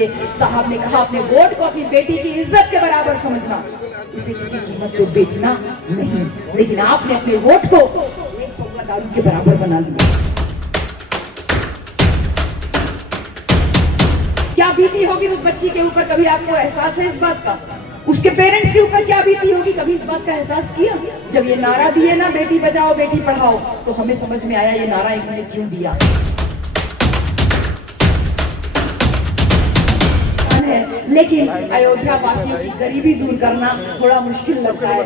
लिए साहब ने कहा अपने वोट को अपनी बेटी की इज्जत के बराबर समझना, इसे किसी कीमत पे बेचना नहीं। लेकिन आपने अपने वोट को एक पौवा दारू के बराबर बना दिया। क्या बीती होगी उस बच्ची के ऊपर, कभी आपको एहसास है इस बात का? उसके पेरेंट्स के ऊपर क्या बीती होगी, कभी इस बात का एहसास किया? जब ये नारा दिए ना, बेटी बचाओ बेटी पढ़ाओ, तो हमें समझ में आया ये नारा इन्होंने क्यों दिया है। लेकिन अयोध्या वासियों की गरीबी दूर करना थोड़ा मुश्किल लगता है।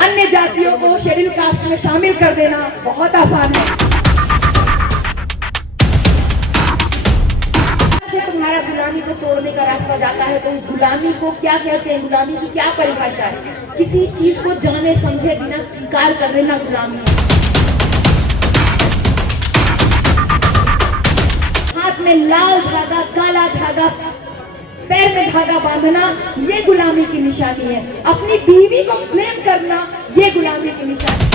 अन्य जातियों को शेड्यूल कास्ट में शामिल कर देना बहुत आसान है। तुम्हारा गुलामी को तोड़ने का रास्ता जाता है तो उस गुलामी को क्या कहते हैं, गुलामी की क्या परिभाषा है? किसी चीज को जाने समझे बिना स्वीकार कर लेना गुलामी है। हाथ में लाल धागा, काला धागा, पैर में धागा बांधना, ये गुलामी की निशानी है। अपनी बीवी को ब्लेम करना, ये गुलामी की निशानी है।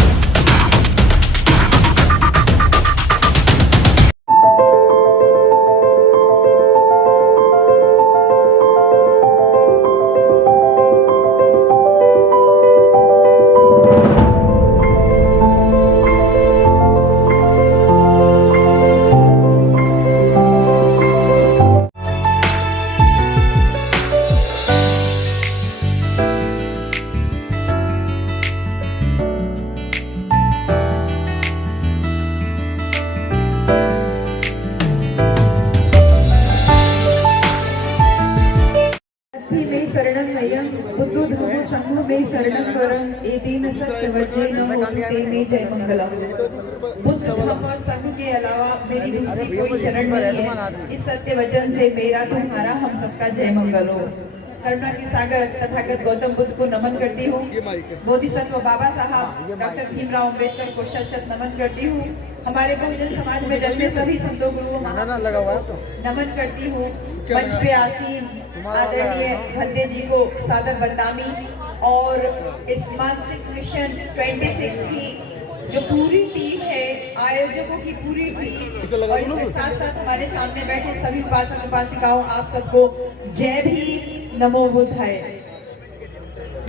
जय मंगलम। बुद्ध धर्म और संघ के अलावा मेरी दूसरी कोई शरण नहीं है। इस सत्य वचन से मेरा तुम्हारा हम सबका जय मंगल हो। करुणा के सागर तथागत गौतम बुद्ध को नमन करती हूँ। बोधिसत्व बाबा साहब डॉक्टर भीमराव अम्बेडकर को शत नमन करती हूँ। हमारे बहुजन समाज में जन्मे सभी संतों गुरुओं नमन करती हूँ। मंच पे आसीन आदरणीय भद्दे जी को सादर बंदामी और इस मानसिक मिशन 26 की जो पूरी टीम है, आयोजकों की पूरी टीम और इसके साथ साथ हमारे सामने बैठे सभी उपासक उपासिकाओं, आप सबको जय भी नमो बुद्धाय।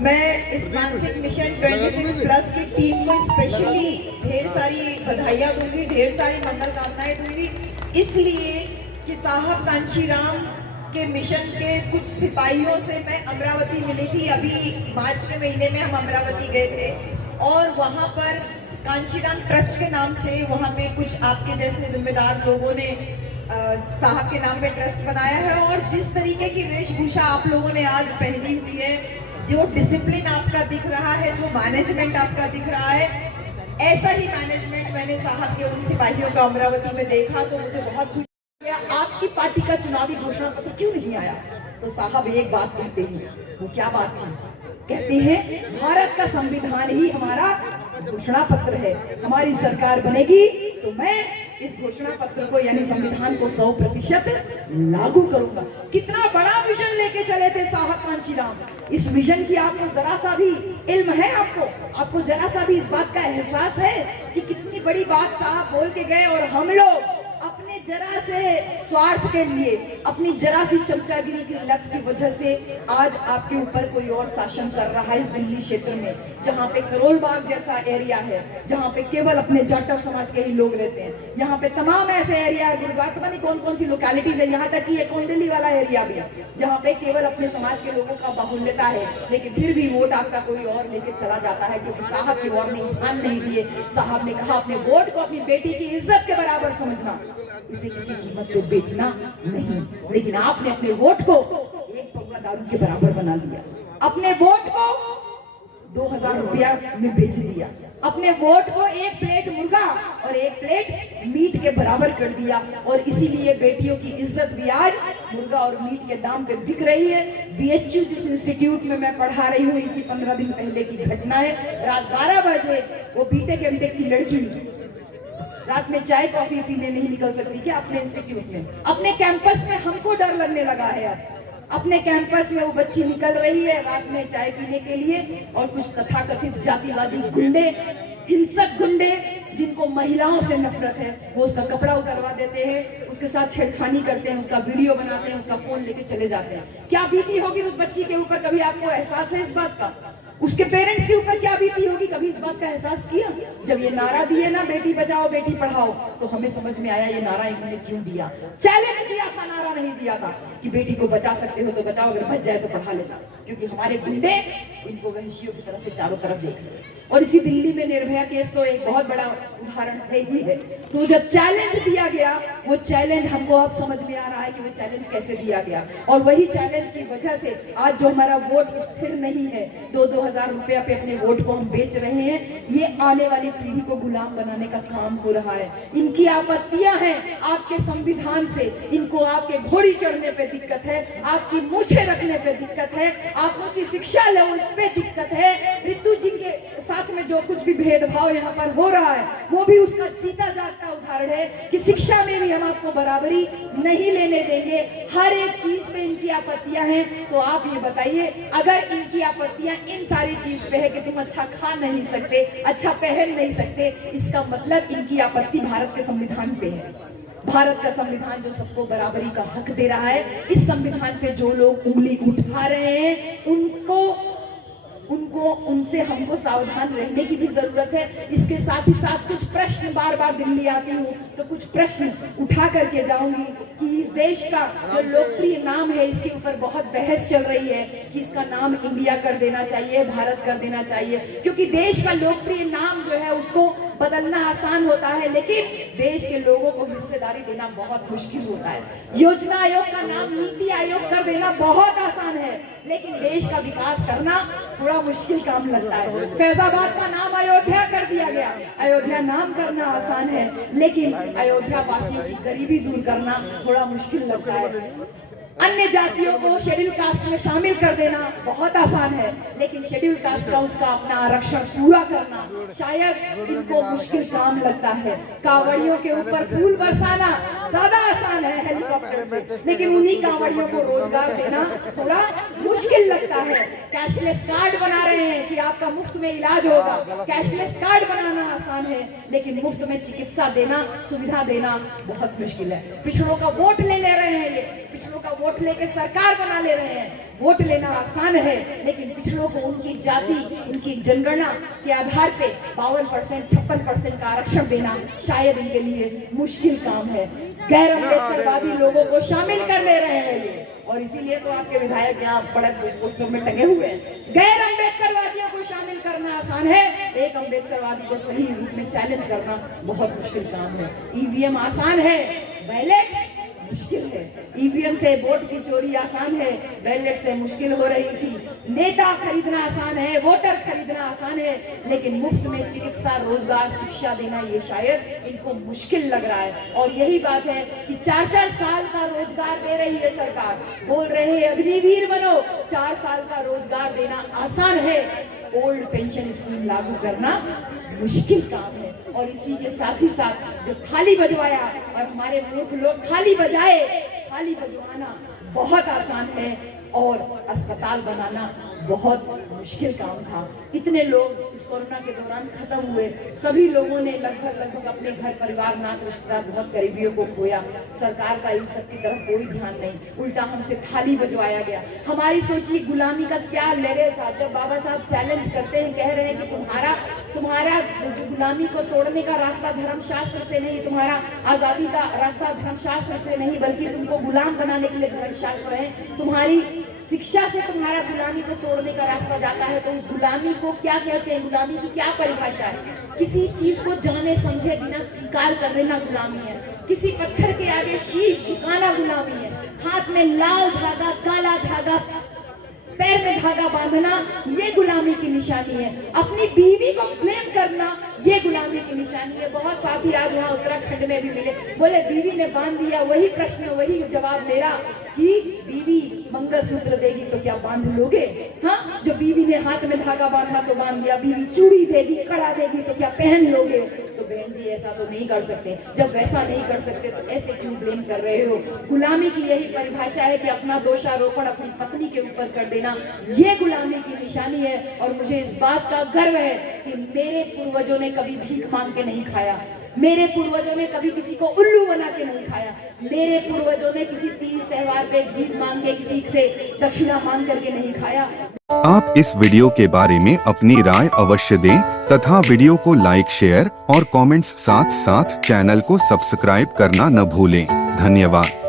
मैं इस मानसिक मिशन 26 प्लस की टीम को स्पेशली ढेर सारी बधाइयाँ दूंगी, ढेर सारी मंगल कामनाएं दूंगी, इसलिए कि साहब कांचीराम के मिशन के कुछ सिपाहियों से मैं अमरावती मिली थी। अभी मार्च के महीने में हम अमरावती गए थे और वहाँ पर कांचीराम ट्रस्ट के नाम से वहाँ पे कुछ आपके जैसे जिम्मेदार लोगों ने साहब के नाम पे ट्रस्ट बनाया है। और जिस तरीके की वेशभूषा आप लोगों ने आज पहनी हुई है, जो डिसिप्लिन आपका दिख रहा है, जो मैनेजमेंट आपका दिख रहा है, ऐसा ही मैनेजमेंट मैंने साहब के उन सिपाहियों का अमरावती में देखा तो मुझे बहुत खुशी। आपकी पार्टी का चुनावी घोषणा पत्र क्यों नहीं आया? तो साहब एक बात कहते हैं, वो क्या बात थी? कहते हैं भारत का संविधान ही हमारा घोषणा पत्र है, हमारी सरकार बनेगी तो मैं इस घोषणा पत्र को यानी संविधान को 100% लागू करूंगा। कितना बड़ा विजन लेके चले थे साहब कांचीराम। इस विजन की आपको जरा सा भी इल्म है? आपको जरा सा भी इस बात का एहसास है कि कितनी बड़ी बात साहब बोल के गए और हम लोग अपने जरा से स्वार्थ के लिए, अपनी जरा सी चमचागिरी की लत की वजह से आज आपके ऊपर कोई और शासन कर रहा है। इस दिल्ली क्षेत्र में जहाँ पे करोल बाग जैसा एरिया है, जहाँ पे केवल अपने जाटव समाज के ही लोग रहते हैं, यहाँ पे तमाम ऐसे एरिया गुरुद्वार पता नहीं कौन कौन सी लोकेलिटीज है, यहाँ तक कि ये कोंडली वाला एरिया भी है जहाँ पे केवल अपने समाज के लोगों का बाहुल्यता है, लेकिन फिर भी वोट आपका कोई और लेके चला जाता है क्योंकि साहब की वार्निंग ध्यान नहीं दिए। साहब ने कहा अपने वोट को अपनी बेटी की इज्जत के बराबर समझना, इसे किसी कीमत पे बेचना नहीं। लेकिन आपने अपने वोट को एक पौवा दारू के बराबर बना दिया, अपने वोट को 2000 रुपया में बेच दिया, अपने वोट को एक प्लेट मुर्गा और एक प्लेट मीट के बराबर कर दिया। और इसीलिए बेटियों की इज्जत भी आज मुर्गा और मीट के दाम पे बिक रही है। BHU जिस इंस्टीट्यूट में मैं पढ़ा रही हूँ, इसी 15 दिन पहले की घटना है। रात 12 बजे वो बीटेक एमटेक की लड़की रात में चाय कॉफी पीने नहीं निकल सकती क्या अपने इंस्टीट्यूट में? अपने कैंपस में हमको डर लगने लगा है यार। अपने कैंपस में वो बच्ची निकल रही है रात में चाय पीने के लिए और कुछ तथाकथित जातिवादी गुंडे, हिंसक गुंडे जिनको महिलाओं से नफरत है वो उसका कपड़ा उतरवा देते हैं, उसके साथ छेड़खानी करते हैं, उसका वीडियो बनाते हैं, उसका फोन लेके चले जाते हैं। क्या बीती होगी उस बच्ची के ऊपर, कभी आपको एहसास है इस बात का? उसके पेरेंट्स के ऊपर क्या बीती होगी, कभी इस बात का एहसास किया? जब ये नारा दिए ना बेटी बचाओ बेटी पढ़ाओ, तो हमें समझ में आया ये नारा इन्होंने क्यों दिया। चैलेंज दिया था, नारा नहीं दिया था कि बेटी को बचा सकते हो तो बचाओ, अगर बच जाए तो पढ़ा लेना, क्योंकि हमारे गुंडे इनको वहशियों की तरह से चारों तरफ देख रहे हैं। और इसी दिल्ली में निर्भया केस तो एक बहुत बड़ा उदाहरण है ही है। तो जब चैलेंज दिया गया, वो चैलेंज हमको अब समझ में आ रहा है कि वो चैलेंज कैसे दिया गया, और वही चैलेंज की वजह से आज जो हमारा वोट स्थिर नहीं है, 2-2 हजार रुपया पे अपने वोट को हम बेच रहे हैं, ये आने वाली पीढ़ी को गुलाम बनाने का काम हो रहा है। इनकी आपत्तियां हैं आपके संविधान से, इनको आपके घोड़ी चढ़ने पे दिक्कत है, आपकी मूछें रखने पे दिक्कत है, आप ऊंची शिक्षा लो इस पे दिक्कत है। रितु जी के साथ में जो कुछ भी भेदभाव यहाँ पर हो रहा है वो भी उसका जीता जागता उदाहरण है कि शिक्षा में भी हम आपको बराबरी नहीं लेने देंगे। हर एक चीज पे इनकी आपत्तियां हैं। तो आप ये बताइए, अगर इनकी आपत्तियां इन सारी चीज पे है कि तुम अच्छा खा नहीं सकते, अच्छा पहन नहीं सकते, इसका मतलब इनकी आपत्ति भारत के संविधान पे है। भारत का संविधान जो सबको बराबरी का हक दे रहा है, इस संविधान पे जो लोग उंगली उठा रहे हैं उनसे हमको सावधान रहने की भी जरूरत है। इसके साथ ही साथ कुछ प्रश्न, बार बार दिल्ली आती हूँ तो कुछ प्रश्न उठा करके जाऊंगी कि इस देश का जो लोकप्रिय नाम है, इसके ऊपर बहुत बहस चल रही है कि इसका नाम इंडिया कर देना चाहिए, भारत कर देना चाहिए, क्योंकि देश का लोकप्रिय नाम जो है उसको बदलना आसान होता है, लेकिन देश के लोगों को हिस्सेदारी देना बहुत मुश्किल होता है। योजना आयोग का नाम नीति आयोग कर देना बहुत आसान है, लेकिन देश का विकास करना थोड़ा मुश्किल काम लगता है। फैजाबाद का नाम अयोध्या कर दिया गया, अयोध्या नाम करना आसान है, लेकिन अयोध्या वासियों की गरीबी दूर करना थोड़ा मुश्किल लगता है। अन्य जातियों को शेड्यूल कास्ट में शामिल कर देना बहुत आसान है, लेकिन शेड्यूल कास्ट का उसका अपना आरक्षण पूरा करना शायद इनको मुश्किल काम लगता है। कांवड़ियों के ऊपर फूल बरसाना ज्यादा आसान है हेलीकॉप्टर से, लेकिन उन्हीं कांवड़ियों को रोजगार देना थोड़ा मुश्किल लगता है। कैशलेस कार्ड बना रहे हैं कि आपका मुफ्त में इलाज होगा, कैशलेस कार्ड बनाना आसान है, लेकिन मुफ्त में चिकित्सा देना, सुविधा देना बहुत मुश्किल है। पिछड़ों का वोट ले रहे हैं, ये पिछड़ों का वोट लेके सरकार बना ले रहे हैं। वोट लेना आसान है, लेकिन पिछड़ों को उनकी जाति, उनकी जनगणना के आधार पे 52%, 56% का आरक्षण देना शायद इनके लिए मुश्किल काम है। गैर अम्बेडकरवादी लोगों को शामिल कर ले रहे हैं ये, और इसीलिए तो आपके विधायक यहाँ बड़े पोस्टरों में टंगे हुए हैं। गैर अम्बेडकरवादियों को शामिल करना आसान है, एक अम्बेडकरवादी को सही रूप में चैलेंज करना बहुत मुश्किल काम है। ईवीएम आसान है, बैलेट मुश्किल है। ईवीएम से वोट की चोरी आसान है, बैलेट से मुश्किल हो रही थी। नेता खरीदना आसान है, वोटर खरीदना आसान है, लेकिन मुफ्त में चिकित्सा, रोजगार, शिक्षा देना ये शायद इनको मुश्किल लग रहा है। और यही बात है कि 4-4 साल का रोजगार दे रही है सरकार, बोल रहे हैं अग्निवीर बनो। 4 साल का रोजगार देना आसान है, ओल्ड पेंशन स्कीम लागू करना मुश्किल काम है। और इसी के साथ ही साथ जो थाली बजवाया, और हमारे मूर्ख लोग थाली बजाए, थाली बजवाना बहुत आसान है और अस्पताल बनाना बहुत मुश्किल काम था। इतने लोग इस कोरोना के दौरान खत्म हुए, सभी लोगों ने लगभग अपने घर परिवार, नात रिश्तेदार, बहुत करीबियों को खोया। सरकार का इन सब की तरफ कोई ध्यान नहीं, उल्टा हमसे थाली बजवाया गया। हमारी सोचिए गुलामी का क्या लेवल था, जब बाबा साहब चैलेंज करते हैं, कह रहे हैं कि तुम्हारा गुलामी को तोड़ने का रास्ता धर्मशास्त्र से नहीं, तुम्हारा आजादी का रास्ता धर्मशास्त्र से नहीं, बल्कि तुमको गुलाम बनाने के लिए धर्मशास्त्र है। तुम्हारी शिक्षा से तुम्हारा गुलामी को तोड़ने का रास्ता जाता है। तो उस गुलामी को क्या कहते हैं, गुलामी की क्या परिभाषा है? किसी चीज को जाने समझे बिना स्वीकार कर लेना गुलामी है। किसी पत्थर के आगे शीश झुकाना गुलामी है। हाथ में लाल धागा, काला धागा, पैर में धागा बांधना, ये गुलामी की निशानी है। अपनी बीवी को ब्लेम करना, ये गुलामी की निशानी है। बहुत साथी आज वहाँ उत्तराखंड में भी मिले, बोले बीवी ने बांध दिया। वही प्रश्न, वही जवाब मेरा कि बीवी मंगलसूत्र देगी तो क्या बांध लोगे? हाँ, जो बीवी ने हाथ में धागा बांधा तो बांध दिया, बीवी चूड़ी देगी, कड़ा देगी तो क्या पहन लोगे? तो बहन जी ऐसा तो नहीं कर सकते। जब वैसा नहीं कर सकते तो ऐसे क्यों ब्लेम कर रहे हो? गुलामी की यही परिभाषा है कि अपना दोषारोपण अपनी पत्नी के ऊपर कर देना, ये गुलामी की निशानी है। और मुझे इस बात का गर्व है कि मेरे पूर्वजों ने कभी भीख मांग के नहीं खाया, मेरे पूर्वजों ने कभी किसी को उल्लू बना के नहीं खाया, मेरे पूर्वजों ने किसी तीज त्योहार पे भीख मांग के किसी से दक्षिणा मांग करके नहीं खाया। आप इस वीडियो के बारे में अपनी राय अवश्य दें तथा वीडियो को लाइक, शेयर और कमेंट्स साथ साथ चैनल को सब्सक्राइब करना न भूलें। धन्यवाद।